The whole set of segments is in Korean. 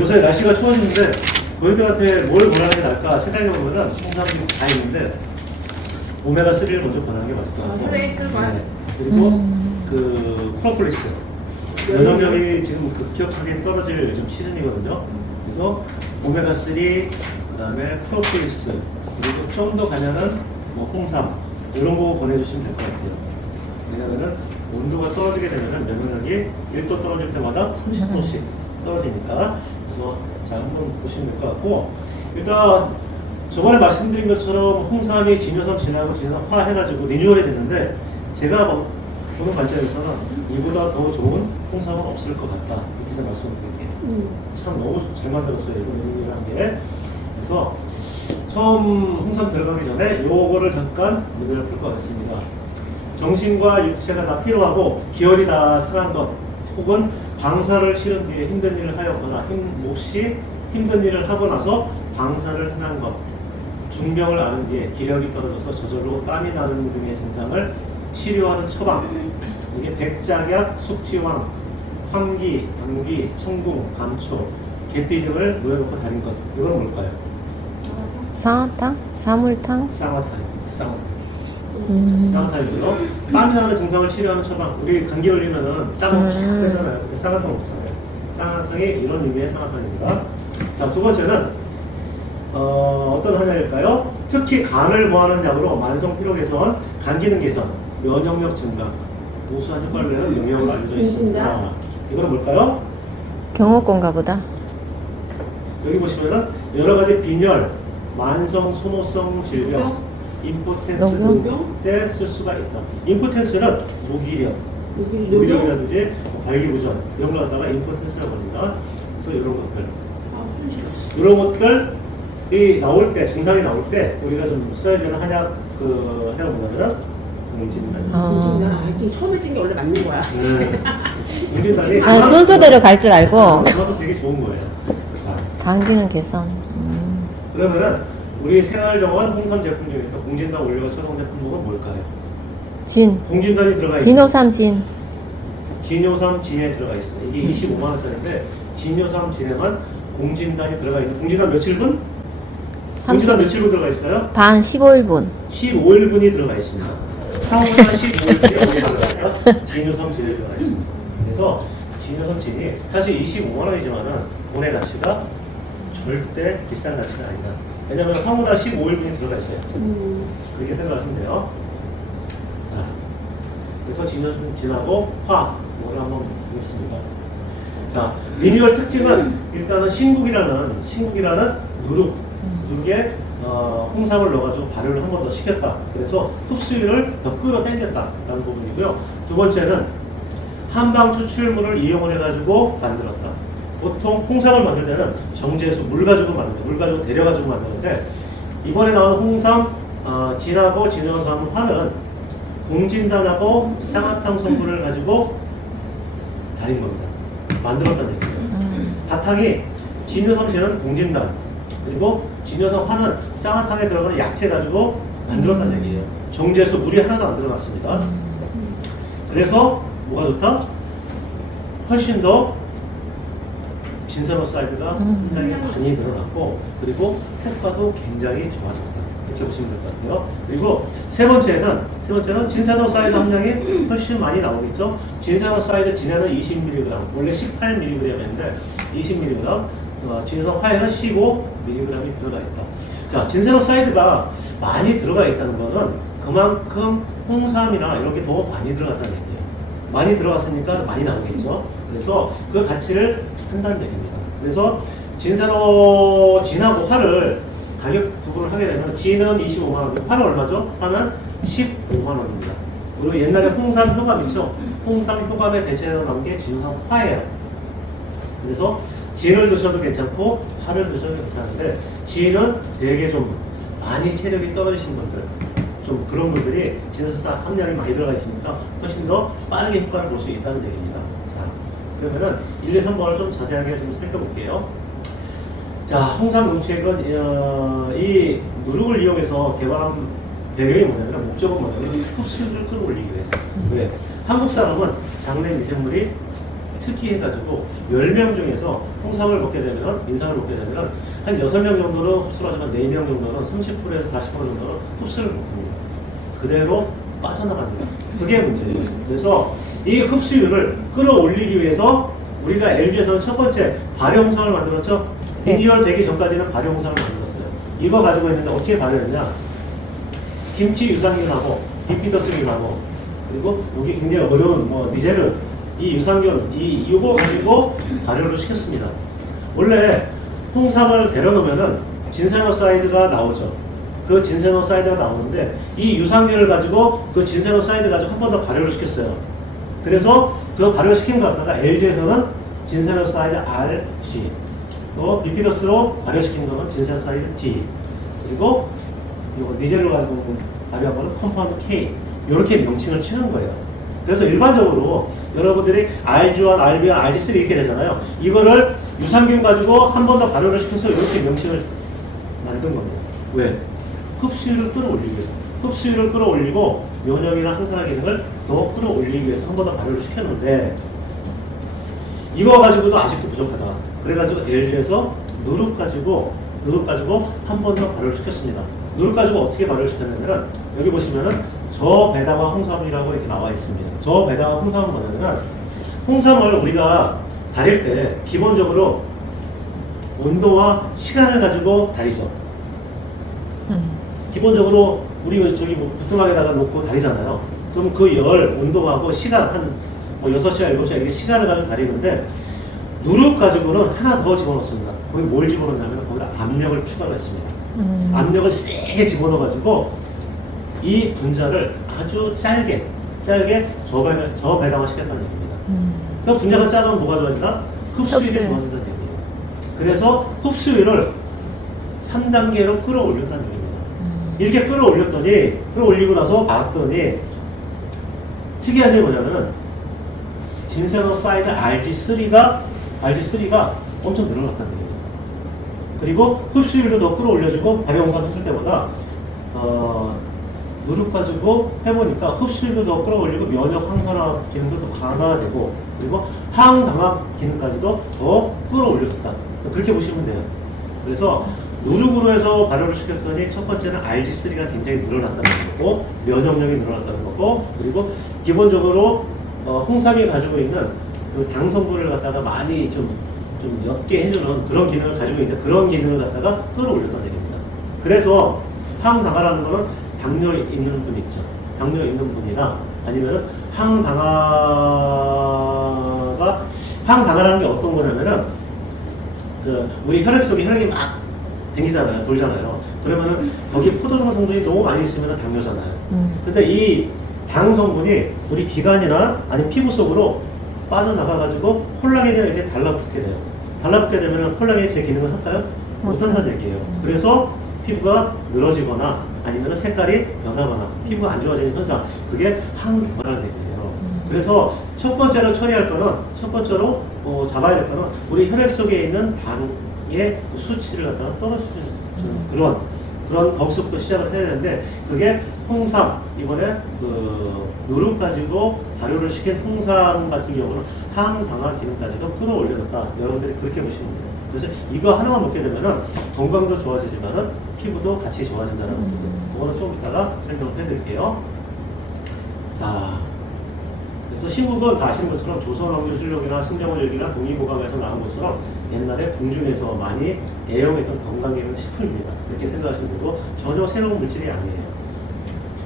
요새 날씨가 추워지는데 고객들한테 뭘 권하는 게 나을까 생각해보면은 홍삼이 다 있는데 오메가3를 먼저 권하는 게 맞을 것 같고 네. 그리고 그 프로폴리스 면역력이 지금 급격하게 떨어질 요즘 시즌이거든요. 그래서 오메가3, 그 다음에 프로폴리스, 그리고 좀 더 가면은 뭐 홍삼 이런 거 권해주시면 될 것 같아요. 왜냐면은 온도가 떨어지게 되면은 면역력이 1도 떨어질 때마다 30도씩 떨어지니까. 그래서 잘 한번 보시면 될 것 같고, 일단 저번에 말씀드린 것처럼 홍삼이 진효삼 진하고 진효삼 화 해가지고 리뉴얼이 됐는데, 제가 보는 관점에서는 이보다 더 좋은 홍삼은 없을 것 같다 이렇게 말씀드릴게요. 참 너무 잘 만들었어요 이거 리뉴얼한 게. 그래서 처음 홍삼 들어가기 전에 요거를 잠깐 문제를 풀 것 같습니다. 정신과 육체가 다 필요하고 기혈이 다 상한 것, 혹은 방사를 치른 뒤에 힘든 일을 하였거나 몹시 힘든 일을 하고 나서 방사를 행한 것, 중병을 앓은 뒤에 기력이 떨어져서 저절로 땀이 나는 등의 증상을 치료하는 처방, 이게 백작약, 숙취왕, 환기, 감기, 청궁, 감초, 계피 등을 모여놓고 다닌 것, 이건 뭘까요? 쌍화탕? 사물탕? 쌍화탕. 쌍화탕이고요. 땀이 나는 증상을 치료하는 처방. 우리 감기 걸리면은 땀을 쫙 빼잖아요. 그렇게 쌍화탕 먹잖아요. 쌍화탕이 이런 의미의 쌍화탕입니다. 자, 두 번째는 어떤 한약일까요? 특히 간을 모하는 약으로 만성 피로 개선, 간 기능 개선, 면역력 증가, 우수한 효과를 내는 영양으로 알려져 있습니다. 이거는 뭘까요? 경호권가 보다. 여기 보시면은 여러 가지 빈혈, 만성 소모성 질병, 임포텐스 때 쓸 수가 있다. 임포텐스는 무기력이라든지 발기부전 이런 걸 갖다가 임포텐스라고 합니다. 그래서 이런 것들, 이런 것들이 나올 때, 증상이 나올 때 우리가 좀 써야 되는 한약, 그 한약 뭐냐면은 공진단. 지금 처음 해진 게 원래 맞는 거야. 공진단이 아니, 순서대로 갈 줄 알고. 그것도 되게 좋은 거예요. 자, 당기는 개선. 그러면은 우리 생활정원 홍삼 제품 중에서 공진단 원료가 처방된 품목은 뭘까요? 진. 공진단이 들어가 있습니다. 진호삼 진. 진효삼 진에 들어가 있습니다. 이게 25만 원짜리인데 진효삼 진에만 공진단이 들어가 있는. 공진단 며칠분? 공진단 며칠분 들어가 있을까요? 반 15일분. 15일분이 들어가 있습니다. 상호간 15일분이 들어가 있다. 진효삼 진에 들어가 있습니다. 그래서 진효삼 진이 사실 25만 원이지만은 돈의 가치가 절대 비싼 가치가 아니다. 왜냐면 황후다 15일분이 들어가 있어요. 그렇게 생각하시면 돼요. 자, 그래서 진효삼 진하고 화, 이걸 한번 보겠습니다. 자, 리뉴얼 특징은 일단은 신국이라는 누룩에 홍삼을 넣어가지고 발효를 한 번 더 시켰다. 그래서 흡수율을 더 끌어당겼다라는 부분이고요. 두 번째는 한방 추출물을 이용을 해가지고 만들었다. 보통 홍삼을 만들 때는 정제수, 물 가지고 데려가지고 만드는데, 이번에 나온 홍삼 진하고 진효삼 화는 공진단하고 쌍화탕 성분을 가지고 달인 겁니다. 만들었다는 얘기예요. 바탕이 진효삼 진은 공진단, 그리고 진효삼 화는 쌍화탕에 들어가는 야채 가지고 만들었다는 얘기예요. 정제수, 물이 하나도 안 들어갔습니다. 그래서 뭐가 좋다? 훨씬 더 진세노사이드가 굉장히 많이 늘어났고, 그리고 효과도 굉장히 좋아졌다. 이렇게 보시면 될 것 같아요. 그리고 세 번째는 진세노사이드 함량이 훨씬 많이 나오겠죠. 진세노사이드 진에는 20mg, 원래 18mg인데 20mg, 진성 화에는 15mg이 들어가 있다. 자, 진세노사이드가 많이 들어가 있다는 것은 그만큼 홍삼이나 이런 게 더 많이 들어갔다는 얘기예요. 많이 들어갔으니까 많이 나오겠죠. 그래서 그 가치를 한다는 얘기입니다. 그래서 진하고 화를 가격 구분을 하게 되면 진은 25만 원, 화는 얼마죠? 화는 15만 원입니다. 그리고 옛날에 홍삼 효감 있죠? 홍삼 효감에 대체로 나온 게 진효삼 화예요. 그래서 진을 드셔도 괜찮고 화를 드셔도 괜찮은데, 진은 되게 좀 많이 체력이 떨어지신 분들, 좀 그런 분들이 진에서 함량이 많이 들어가 있으니까 훨씬 더 빠르게 효과를 볼 수 있다는 얘기입니다. 자, 그러면은 1, 2, 3번을 좀 자세하게 좀 살펴볼게요. 자, 홍삼 음식은 이 누룩을 이용해서 개발한 배경이 뭐냐면, 목적은 뭐냐면 흡수율을 끌어올리기 위해서. 왜? 한국 사람은 장내 미생물이 특이해가지고 10명 중에서 홍삼을 먹게 되면 인삼을 먹게 되면 한 6명 정도는 흡수를 하지만 4명 정도는 30%에서 40% 정도는 흡수를 못합니다. 그대로 빠져나갑니다. 그게 문제예요. 그래서 이 흡수율을 끌어올리기 위해서 우리가 LG에서는 첫 번째 발효 홍삼을 만들었죠. 네. 리뉴얼 되기 전까지는 발효 홍삼을 만들었어요. 이거 가지고 있는데 어떻게 발효했냐? 김치 유산균하고 비피더스균하고 그리고 여기 굉장히 어려운 미제르 이 유산균 이거 가지고 발효를 시켰습니다. 원래 홍삼을 데려놓으면은 진세노사이드가 나오죠. 그 진세노사이드가 나오는데 이 유산균을 가지고 그 진세노사이드 가지고 한 번 더 발효를 시켰어요. 그래서 그 발효시킨 거 갖다가 LG에서는 진세노사이드 RG 또 비피더스로 발효시킨 거는 진세노사이드 D 그리고 이거 니젤로 가지고 발효한 거는 컴파운드 K 이렇게 명칭을 치는 거예요. 그래서 일반적으로 여러분들이 RG1, RB1, RG3 이렇게 되잖아요. 이거를 유산균 가지고 한 번 더 발효를 시켜서 이렇게 명칭을 만든 겁니다. 왜? 흡수율을 끌어올리기 위해서. 흡수율을 끌어올리고 면역이나 항산화 기능을 더 끌어올리기 위해서 한 번 더 발효를 시켰는데 이거 가지고도 아직도 부족하다. 그래가지고 LG에서 누룩 가지고 한 번 더 발효를 시켰습니다. 누룩 가지고 어떻게 발효를 시켰냐면 여기 보시면은 저배당화 홍삼이라고 이렇게 나와 있습니다. 저배당화 홍삼은 뭐냐면 홍삼을 우리가 다릴 때 기본적으로 온도와 시간을 가지고 다리죠. 기본적으로 우리 저기 뭐 부뚜막에다가 놓고 다리잖아요. 그럼 그 열, 온도하고 시간 한 6시간, 7시간 이렇게 시간을 가지고 다리는데 누룩 가지고는 하나 더 집어넣습니다. 거기 뭘 집어넣냐면 거기다 압력을 추가로 했습니다. 압력을 세게 집어넣어가지고 이 분자를 아주 짧게 저배당화 시켰다는 얘기입니다. 그 분자가 작으면 뭐가 좋아진다? 흡수율이 좋아진다는 얘기예요. 그래서 흡수율을 3단계로 끌어올렸다는 얘기입니다. 이렇게 끌어올리고 나서 봤더니 특이한 게 뭐냐면은 진세노사이드 RG3가 엄청 늘어났다는 얘기예요. 그리고 흡수율도 더 끌어올려지고 발효홍삼 했을 때보다 누룩 가지고 해보니까 흡수율도 더 끌어올리고 면역 항산화 기능도 더 강화되고 그리고 항당화 기능까지도 더 끌어올렸다. 그렇게 보시면 돼요. 그래서 누룩으로 해서 발효를 시켰더니 첫 번째는 RG3가 굉장히 늘어났다는 거고 면역력이 늘어났다는 거고 그리고 기본적으로 홍삼이 가지고 있는 그 당 성분을 갖다가 많이 좀 옅게 해주는 그런 기능을 가지고 있는데 그런 기능을 갖다가 끌어올렸다는 얘기입니다. 그래서 항당화라는 거는 당뇨 있는 분 있죠. 당뇨 있는 분이나 아니면은 항당화라는 게 어떤 거냐면은 그 우리 혈액 속에 혈액이 막 댕기잖아요. 돌잖아요. 그러면은 거기 포도당 성분이 너무 많이 있으면 당뇨잖아요. 근데 이 당 성분이 우리 기관이나 아니면 피부 속으로 빠져나가가지고 콜라겐이랑 이렇게 달라붙게 돼요. 달라붙게 되면 콜라겐이 제 기능을 할까요? 못한다는 얘기예요. 그래서 피부가 늘어지거나 아니면 색깔이 변하거나 피부가 안 좋아지는 현상 그게 항당화라는 얘기예요. 그래서 첫 번째로 처리할 거는 첫 번째로 잡아야 될 거는 우리 혈액 속에 있는 당의 그 수치를 갖다가 떨어뜨리는 그런 거기서부터 시작을 해야 되는데 그게 홍삼 이번에 그 누룩 가지고 발효를 시킨 홍삼 같은 경우는 항당화 기능까지도 끌어올려놨다. 여러분들이 그렇게 보시면 돼요. 그래서 이거 하나만 먹게 되면은 건강도 좋아지지만은 피부도 같이 좋아진다는 겁니다. 그거는 좀 이따가 설명을 해드릴게요. 자, 그래서 신국은 다 아시는 것처럼 조선왕조실록이나 승정원일기나 동의보감에서 나온 것처럼 옛날에 궁중에서 많이 애용했던 건강기능 식품입니다. 이렇게 생각하시면 되고 전혀 새로운 물질이 아니에요.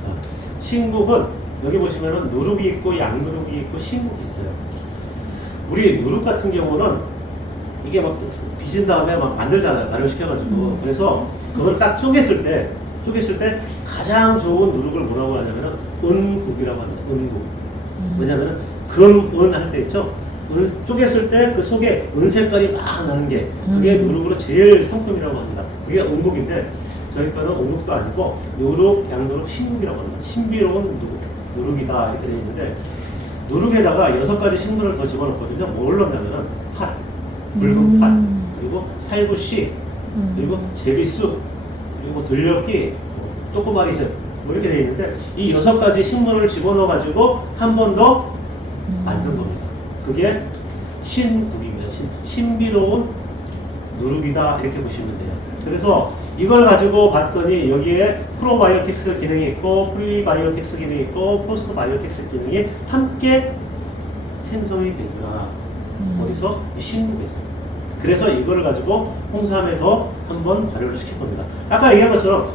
자, 신국은 여기 보시면은 누룩이 있고 양누룩이 있고 신국이 있어요. 우리 누룩 같은 경우는 이게 막 빚은 다음에 막 만들잖아요. 발효시켜가지고. 그래서 그걸 딱 쪼갰을 때 가장 좋은 누룩을 뭐라고 하냐면은 은국이라고 합니다. 은국. 왜냐면은 은 할 때 있죠? 은 쪼갰을 때 그 속에 은 색깔이 막 나는 게 그게 누룩으로 제일 상품이라고 합니다. 그게 은국인데 저희 거는 은국도 아니고 누룩, 양누룩, 신국이라고 합니다. 신비로운 누룩이다 이렇게 되어 있는데 누룩에다가 6가지 신분을 더 집어넣거든요. 뭘 넣냐면은 팥, 붉은 팥, 그리고 살구씨, 그리고 제비쑥, 그리고 들녘기, 또꼬마리즙 뭐 이렇게 되어 있는데 이 6가지 신분을 집어넣어 가지고 한 번 더 만든 겁니다. 그게 신국입니다. 신비로운 누룩이다 이렇게 보시면 돼요. 그래서 이걸 가지고 봤더니 여기에 프로바이오틱스 기능이 있고 프리바이오틱스 기능이 있고 포스트바이오틱스 기능이 함께 생성이 되더라. 어디서? 이 신국에서. 그래서 이거를 가지고 홍삼에도 한번 발효를 시킬 겁니다. 아까 얘기한 것처럼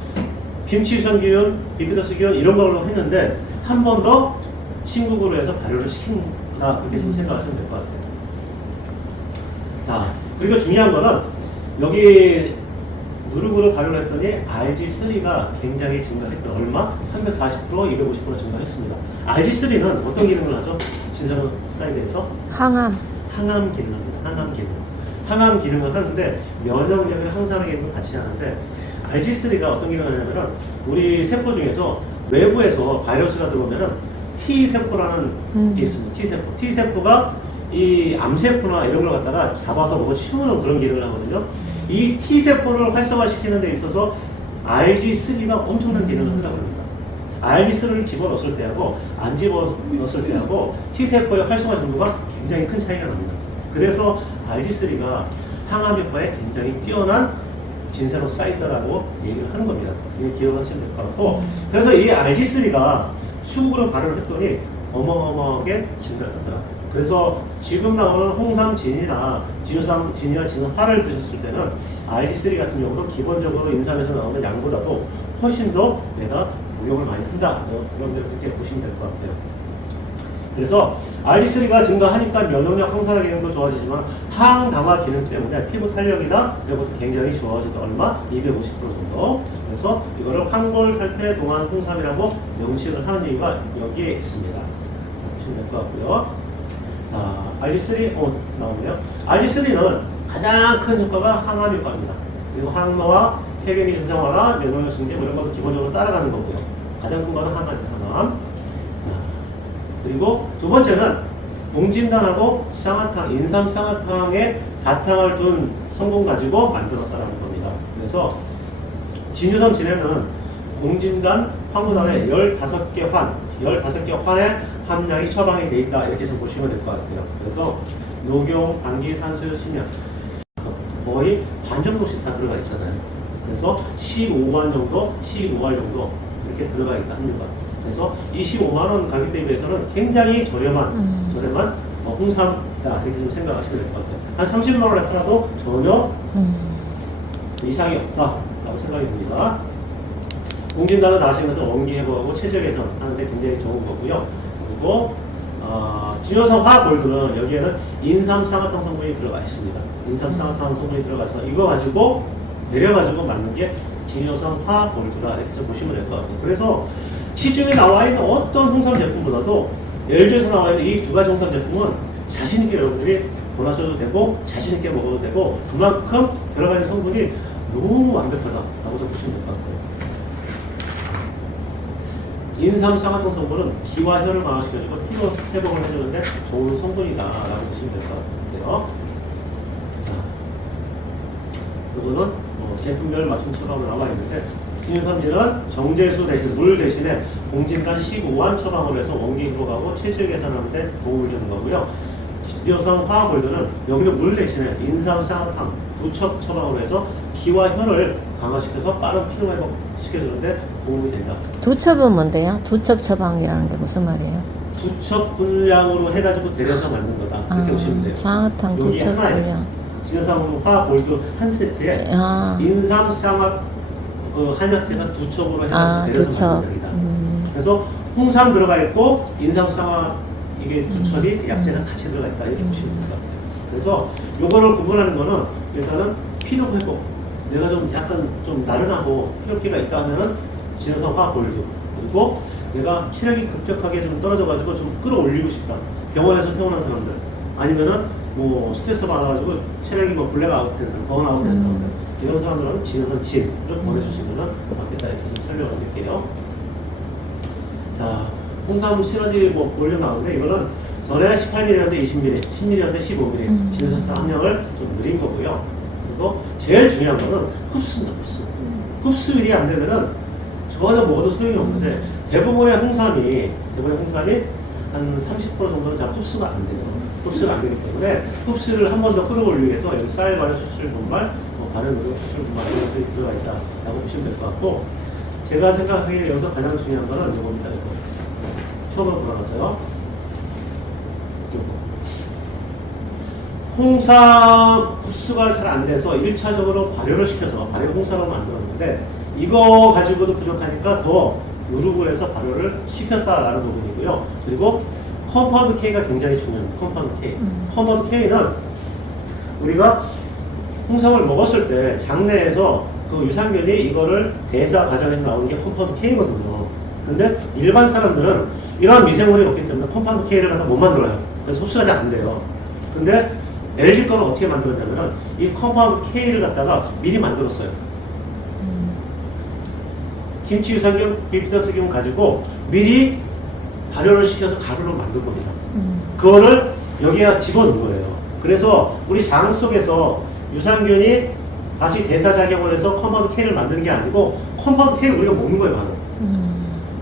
김치 유산균, 비피더스균 이런 걸로 했는데 한 번 더 신국으로 해서 발효를 시킨다. 그렇게 좀 생각하시면 될 것 같아요. 자, 그리고 중요한 거는 여기 누룩으로 발효를 했더니 RG3가 굉장히 증가했던 얼마? 340%, 250% 증가했습니다. RG3는 어떤 기능을 하죠? 진사노 사이드에서 항암. 항암 기능입니다. 항암 기능. 항암 기능을 하는데 면역력을 향상하는 기능을 같이 하는데 RG3가 어떤 기능을 하냐면은 우리 세포 중에서 외부에서 바이러스가 들어오면은 T세포라는 게 있습니다. T세포. T세포가 이 암세포나 이런 걸 갖다가 잡아서 먹어 치우는 그런 기능을 하거든요. 이 T세포를 활성화시키는 데 있어서 RG3가 엄청난 기능을 한다고 합니다. RG3를 집어넣었을 때하고 안 집어넣었을 때하고 T세포의 활성화 정도가 굉장히 큰 차이가 납니다. 그래서 RG3가 항암 효과에 굉장히 뛰어난 진세노사이드라고 얘기를 하는 겁니다. 이게 기억하시면 될 것 같고, 그래서 이 RG3가 수국으로 발효를 했더니 어마어마하게 증가를 하더라. 그래서 지금 나오는 홍삼진이나 진효삼진이나 진화를 드셨을 때는 RG3 같은 경우는 기본적으로 인삼에서 나오는 양보다도 훨씬 더 내가 복용을 많이 한다. 여러분들 그렇게 보시면 될 것 같아요. 그래서 RG3가 증가하니까 면역력 항산화 기능도 좋아지지만 항당화 기능 때문에 피부 탄력이나 이런 것도 굉장히 좋아지다. 얼마? 250% 정도. 그래서 이거를 황골탈퇴 동안 홍삼이라고 명시를 하는 이유가 여기에 있습니다. 자, 보시면 될 것 같고요. 자, RG3 나오네요. RG3는 가장 큰 효과가 항암 효과입니다. 그리고 항노화, 폐경의 현상화나 면역력 증진 이런 것도 기본적으로 따라가는 거고요. 가장 큰 거는 항암. 그리고 두 번째는 공진단하고 쌍화탕, 인삼 쌍화탕의 바탕을 둔 성분 가지고 만들었다는 겁니다. 그래서 진유삼 진에는 공진단, 황무단의 15개 환의 함량이 처방이 되어 있다. 이렇게 좀 보시면 될 것 같아요. 그래서 녹용, 당기, 산수유, 침향 거의 반 정도씩 다 들어가 있잖아요. 그래서 15만 정도, 15알 정도 이렇게 들어가 있다 합니다. 그래서 25만 원 가격 대비해서는 굉장히 저렴한 홍삼이다 이렇게 좀 생각하시면 될 것 같아요. 한 30만 원에 팔아도 전혀 이상이 없다라고 생각이 듭니다. 공진단은 다 아시면서 원기 회복하고 체질 개선 하는데 굉장히 좋은 거고요. 그리고 진효성 화골드는 여기에는 인삼 쌍화탕 성분이 들어가 있습니다. 인삼 쌍화탕 성분이 들어가서 이거 가지고 내려가지고 만든 게 진효성 화골드다 이렇게 좀 보시면 될 것 같아요. 그래서 시중에 나와 있는 어떤 홍삼 제품보다도 LG에서 나와 있는 이 두 가지 홍삼 제품은 자신있게 여러분들이 권하셔도 되고 자신있게 먹어도 되고 그만큼 여러 가지 성분이 너무 완벽하다라고 좀 보시면 될 것 같아요. 인삼 쌍화탕 성분은 기와 혈을 강화시켜주고 피로 회복을 해주는데 좋은 성분이다라고 보시면 될 것 같아요. 자, 이거는 제품별 맞춤 처방으로 나와 있는데 진유삼진은 정제수 대신 물 대신에 공진단 15완 처방으로 해서 원기 회복하고 체질 개선하는 데 도움을 주는 거고요. 진효성 화골드는 여기도 물 대신에 인삼 쌍화탕 두 첩 처방으로 해서 기와 혈을 강화시켜서 빠른 피로 회복 시켜주는데 도움이 된다. 두 첩은 뭔데요? 두 첩 처방이라는 게 무슨 말이에요? 두 첩 분량으로 해가지고 데려서 만든 거다. 그렇게 보시면 돼요. 쌍화탕 두 첩 분량. 진효성 화골드 한 세트에 인삼 쌍화 한약재가 두 첩으로 해가지고 데려서 만든 겁니다. 그래서 홍삼 들어가 있고 인삼 쌍화 이게 두 첩이 약재가 같이 들어가 있다 이렇게 보시면 됩니다. 그래서 요거를 구분하는 거는 일단은 피로 회복. 내가 좀 약간 좀 나른하고 피로기가 있다 하면은 진효성 화골드. 그리고 내가 체력이 급격하게 좀 떨어져가지고 좀 끌어올리고 싶다. 병원에서 태어난 사람들 아니면은 뭐 스트레스 받아가지고 체력이 뭐 블랙아웃 된 사람, 번아웃 된 사람들 이런 사람들은 진효성 진을 보내주시면은 맞겠다 이렇게 좀 설명을 드릴게요. 자, 홍삼 시너지 뭐 볼륨 나오는데 이거는 전에 18mm였는데 20mm, 10mm였는데 15mm 진효성 함량을 좀 늘린 거고요. 그리고 제일 중요한 거는 흡수입니다. 흡수율이 안 되면은 전혀 먹어도 소용이 없는데 대부분의 홍삼이 한 30% 정도는 잘 흡수가 안 돼요. 흡수가 안 되기 때문에 흡수를 한 번 더 끌어올리기 위해서 여기 쌀 발효 추출 분말, 발효 노력 추출 분말 이런 것들이 들어가 있다라고 보시면 될 것 같고, 제가 생각하기에 여기서 가장 중요한 거는 이겁니다. 이거. 처음으로 돌아가서요. 홍삼 흡수가 잘 안 돼서 1차적으로 발효를 시켜서 발효 홍삼을 만들었는데, 이거 가지고도 부족하니까 더 누룩을 해서 발효를 시켰다라는 부분이고요. 그리고 컴파운드 K가 굉장히 중요합니다. 컴파운드 K. 컴파운드 K는 우리가 홍삼을 먹었을 때 장내에서 그 유산균이 이거를 대사 과정에서 나오는 게 컴파운드 K거든요. 근데 일반 사람들은 이런 미생물이 없기 때문에 컴파운드 K를 갖다 못 만들어요. 그래서 흡수가 잘 안 돼요. 근데 LG 거는 어떻게 만들었냐면은 이 컴파운드 K를 갖다가 미리 만들었어요. 김치 유산균, 비피더스균 가지고 미리 발효를 시켜서 가루로 만든 겁니다. 그거를 여기에 집어넣은 거예요. 그래서 우리 장 속에서 유산균이 다시 대사작용을 해서 컴파운드 K를 만드는 게 아니고 컴파운드 K를 우리가 먹는 거예요, 바로.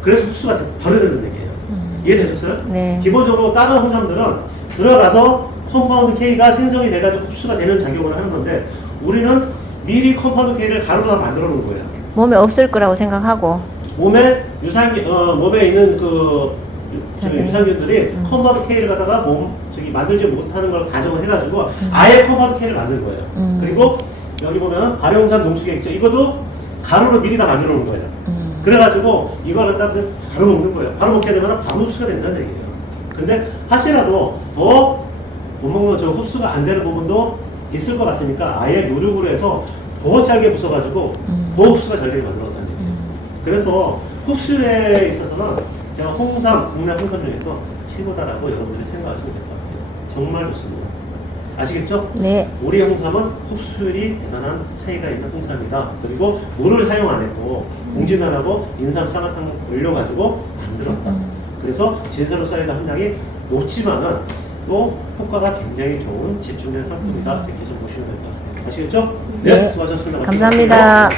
그래서 흡수가 바로 되는 얘기예요. 이해되셨어요? 네. 기본적으로 다른 홍삼들은 들어가서 컴파운드 K가 생성이 돼가지고 흡수가 되는 작용을 하는 건데, 우리는 미리 컴파운드 K를 가루로 만들어 놓은 거예요. 몸에 없을 거라고 생각하고. 몸에 몸에 있는 네. 유산균들이 컴파운드 K를 갖다가 만들지 못하는 걸 가정을 해가지고 아예 컴파운드 K를 만든 거예요. 그리고 여기 보면 발효홍삼 농축액 있죠. 이것도 가루로 미리 다 만들어 놓은 거예요. 그래가지고 이걸 갖다 바로 먹는 거예요. 바로 먹게 되면 바로 흡수가 된다는 얘기예요. 근데 혹시라도 더 못 먹는 저 흡수가 안 되는 부분도 있을 것 같으니까 아예 요령으로 해서 더 짧게 부숴가지고 더 흡수가 잘 되게 만들었다는 얘기예요. 그래서 흡수에 있어서는 제가 국내 홍삼 중에서 최고다라고 여러분들이 생각하시면 될 것 같아요. 정말 좋습니다. 아시겠죠? 네. 우리 홍삼은 흡수율이 대단한 차이가 있는 홍삼이다. 그리고 물을 사용 안 했고 공진 안 하고 인삼 쌍화탕 올려가지고 만들었다. 그래서 진세로 사이다 함량이 높지만은 또 효과가 굉장히 좋은 집중된 상품이다. 이렇게 좀 보시면 될 것 같아요. 아시겠죠? 네. 수고하셨습니다. 감사합니다.